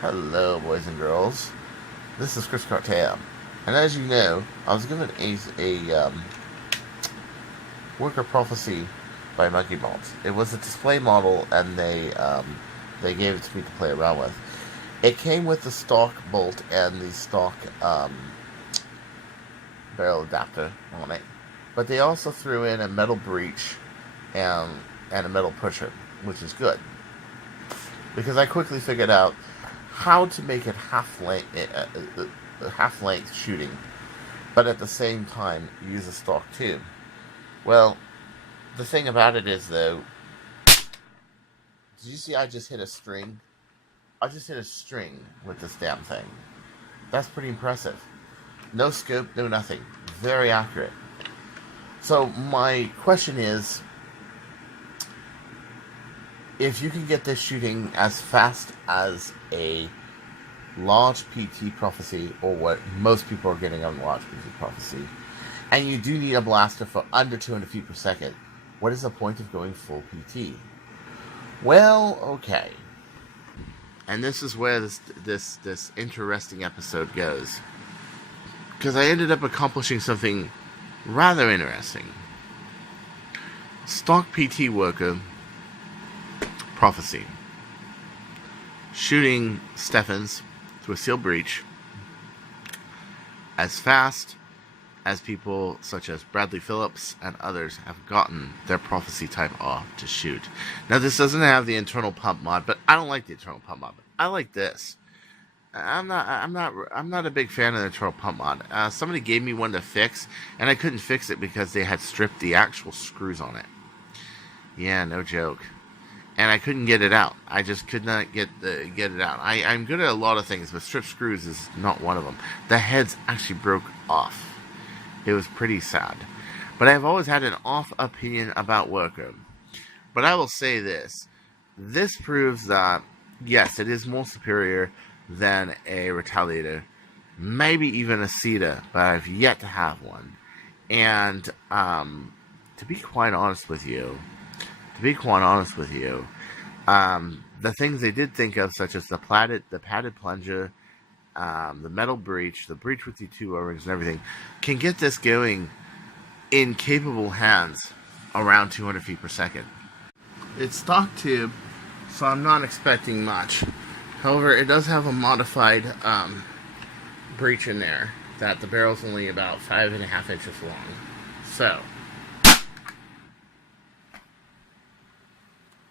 Hello, boys and girls. This is Chris Cartam, and as you know, I was given a worker prophecy by Monkey Malts. It was a display model, and they gave it to me to play around with. It came with the stock bolt and the stock barrel adapter on it, but they also threw in a metal breech and a metal pusher, which is good because I quickly figured out how to make it half length shooting, but at the same time use a stock tube. Well, the thing about it is, though, did you see I just hit a string? I just hit a string with this damn thing. That's pretty impressive. No scope, no nothing. Very accurate. So my question is, if you can get this shooting as fast as a large PT prophecy, or what most people are getting on large PT prophecy, and you do need a blaster for under 200 feet per second, what is the point of going full PT? Well, okay. And this is where this interesting episode goes, because I ended up accomplishing something rather interesting. Stock PT worker prophecy. Shooting Stephens through a sealed breech as fast as people such as Bradley Phillips and others have gotten their prophecy type R to shoot. Now, this doesn't have the internal pump mod, but I don't like the internal pump mod. I like this. I'm not a big fan of the internal pump mod. Somebody gave me one to fix, and I couldn't fix it because they had stripped the actual screws on it. Yeah, no joke. And I couldn't get it out. I just could not get it out. I'm good at a lot of things, but strip screws is not one of them. The heads actually broke off. It was pretty sad. But I've always had an off opinion about worker. But I will say this. This proves that, yes, it is more superior than a Retaliator. Maybe even a CETA, but I've yet to have one. And to be quite honest with you, the things they did think of, such as the padded plunger, the metal breech, the breech with the two O-rings and everything, can get this going in capable hands around 200 feet per second. It's stock tube, so I'm not expecting much. However, it does have a modified breech in there that the barrel's only about 5.5 inches long. So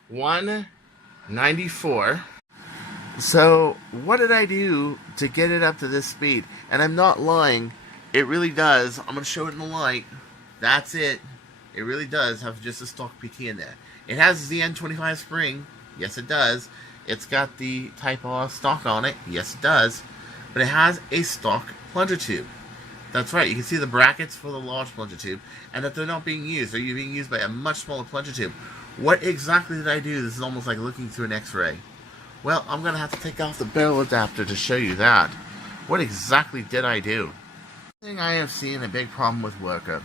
194. So what did I do to get it up to this speed? And I'm not lying, it really does. I'm going to show it in the light. That's it. It really does have just a stock PT in there. It has the N25 spring. Yes, it does. It's got the Type R stock on it. Yes, it does. But it has a stock plunger tube. That's right. You can see the brackets for the large plunger tube, and that they're not being used. They're being used by a much smaller plunger tube. What exactly did I do? This is almost like looking through an X-ray. Well, I'm going to have to take off the barrel adapter to show you that. What exactly did I do? The thing I have seen a big problem with worker,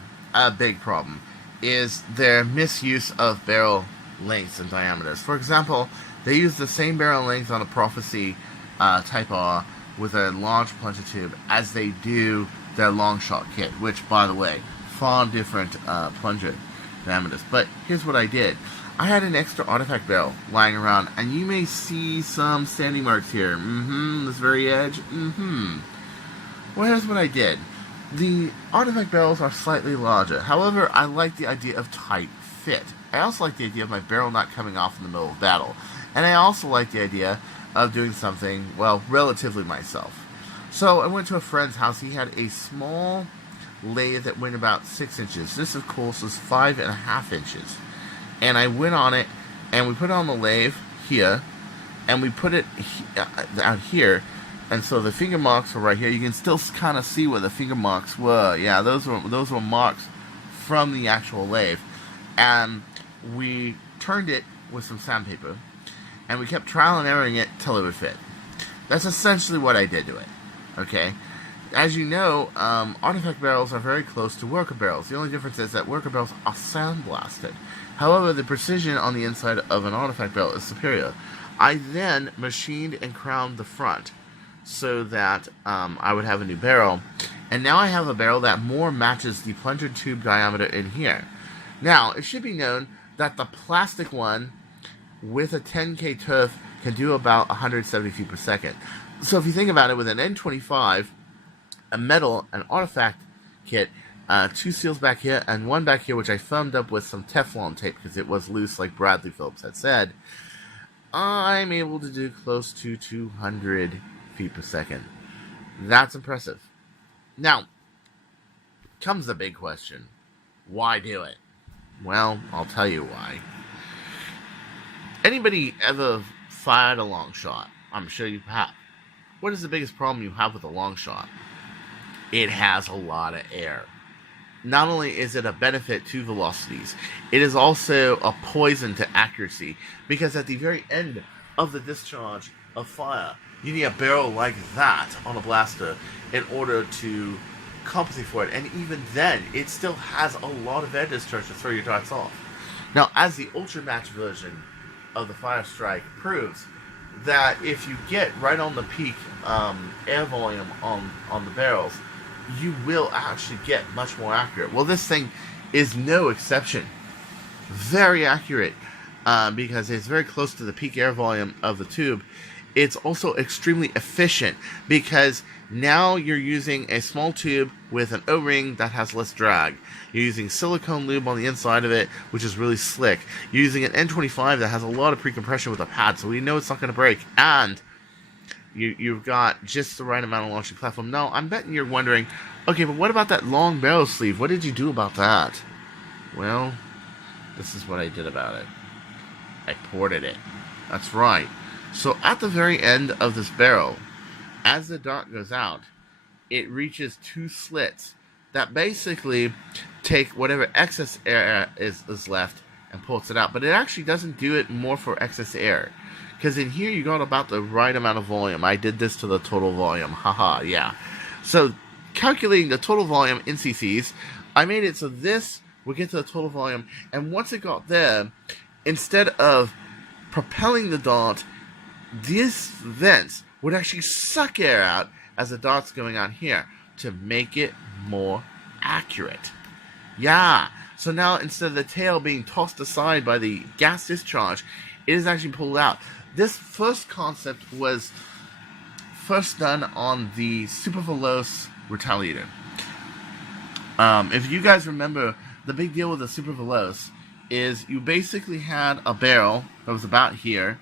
is their misuse of barrel lengths and diameters. For example, they use the same barrel length on a Prophecy Type R with a large plunger tube as they do their long shot kit, which, by the way, far different plunger diameters. But here's what I did. I had an extra artifact barrel lying around, and you may see some standing marks here. This very edge. Well, here's what I did. The artifact barrels are slightly larger. However, I like the idea of tight fit. I also like the idea of my barrel not coming off in the middle of battle. And I also like the idea of doing something, well, relatively myself. So I went to a friend's house. He had a small lathe that went about 6 inches. This, of course, was 5.5 inches. And I went on it, and we put it on the lathe here, and we put it out here, and so the finger marks were right here. You can still kind of see where the finger marks were. Yeah, those were marks from the actual lathe. And we turned it with some sandpaper, and we kept trial and erroring it till it would fit. That's essentially what I did to it. Okay? As you know, artifact barrels are very close to worker barrels. The only difference is that worker barrels are sandblasted. However, the precision on the inside of an artifact barrel is superior. I then machined and crowned the front so that I would have a new barrel. And now I have a barrel that more matches the plunger tube diameter in here. Now, it should be known that the plastic one with a 10K turf can do about 170 feet per second. So if you think about it, with an N25, a metal, an artifact kit, 2 seals back here, and 1 back here, which I foamed up with some Teflon tape because it was loose, like Bradley Phillips had said, I'm able to do close to 200 feet per second. That's impressive. Now, comes the big question. Why do it? Well, I'll tell you why. Anybody ever fired a long shot? I'm sure you have. What is the biggest problem you have with a long shot? It has a lot of air. Not only is it a benefit to velocities, it is also a poison to accuracy, because at the very end of the discharge of fire, you need a barrel like that on a blaster in order to compensate for it, and even then, it still has a lot of air discharge to throw your darts off. Now, as the Ultra Match version of the Fire Strike proves, that if you get right on the peak air volume on the barrels, you will actually get much more accurate. Well, this thing is no exception. Very accurate, because it's very close to the peak air volume of the tube. It's also extremely efficient, because now you're using a small tube with an O-ring that has less drag. You're using silicone lube on the inside of it, which is really slick. You're using an N25 that has a lot of pre-compression with a pad, so we know it's not going to break. And you've got just the right amount of launching platform. Now, I'm betting you're wondering, okay, but what about that long barrel sleeve? What did you do about that? Well, this is what I did about it. I ported it. That's right. So at the very end of this barrel, as the dart goes out, it reaches 2 slits that basically take whatever excess air is left and pulls it out. But it actually doesn't do it more for excess air, because in here you got about the right amount of volume. I did this to the total volume. Haha, yeah. So calculating the total volume in cc's, I made it so this would get to the total volume, and once it got there, instead of propelling the dart, these vents would actually suck air out as the dart's going on here to make it more accurate. Yeah, so now instead of the tail being tossed aside by the gas discharge, it is actually pulled out. This first concept was first done on the Super Veloce Retaliator. If you guys remember, the big deal with the Super Veloce is you basically had a barrel that was about here,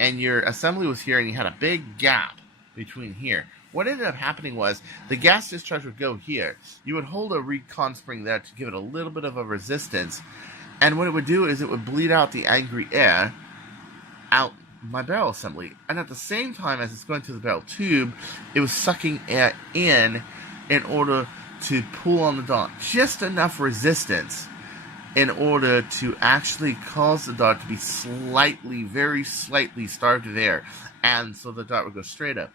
and your assembly was here, and you had a big gap between here. What ended up happening was the gas discharge would go here. You would hold a recon spring there to give it a little bit of a resistance, and what it would do is it would bleed out the angry air out my barrel assembly. And at the same time as it's going through the barrel tube, it was sucking air in order to pull on the dart just enough resistance in order to actually cause the dart to be slightly, very slightly starved of air, and so the dart would go straight up.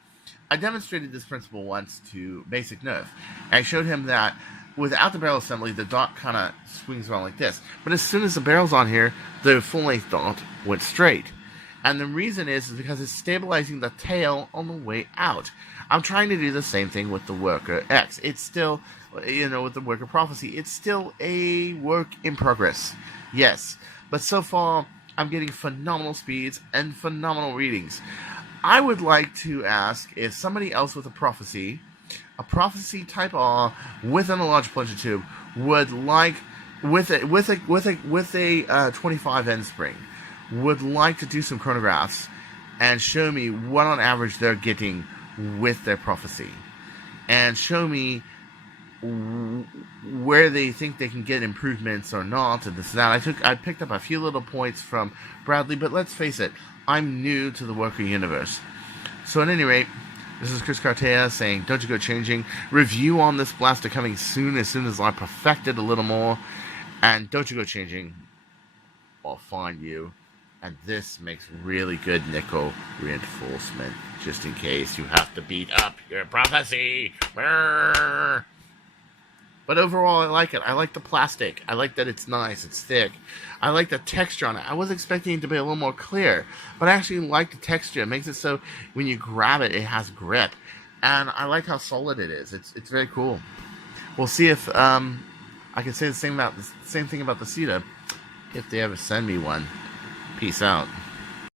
I demonstrated this principle once to Basic Nerf. I showed him that without the barrel assembly, the dart kind of swings around like this. But as soon as the barrel's on here, the full-length dart went straight. And the reason is because it's stabilizing the tail on the way out. I'm trying to do the same thing with the Worker X. It's still, with the Worker Prophecy, it's still a work in progress. Yes. But so far, I'm getting phenomenal speeds and phenomenal readings. I would like to ask if somebody else with a Prophecy Type R with an enlarged plunger tube would like, with a 25 end spring, would like to do some chronographs and show me what on average they're getting with their Prophecy, and show me where they think they can get improvements or not, and this and that. I picked up a few little points from Bradley, but let's face it, I'm new to the Worker universe. So at any rate, this is Chris Cartea saying, don't you go changing. Review on this blaster coming soon as I perfect it a little more. And don't you go changing. I'll find you. And this makes really good nickel reinforcement, just in case you have to beat up your Prophecy. Brrr. But overall, I like it. I like the plastic. I like that it's nice. It's thick. I like the texture on it. I was expecting it to be a little more clear, but I actually like the texture. It makes it so when you grab it, it has grip. And I like how solid it is. It's very cool. We'll see if I can say the same thing about the Ceta if they ever send me one. Peace out.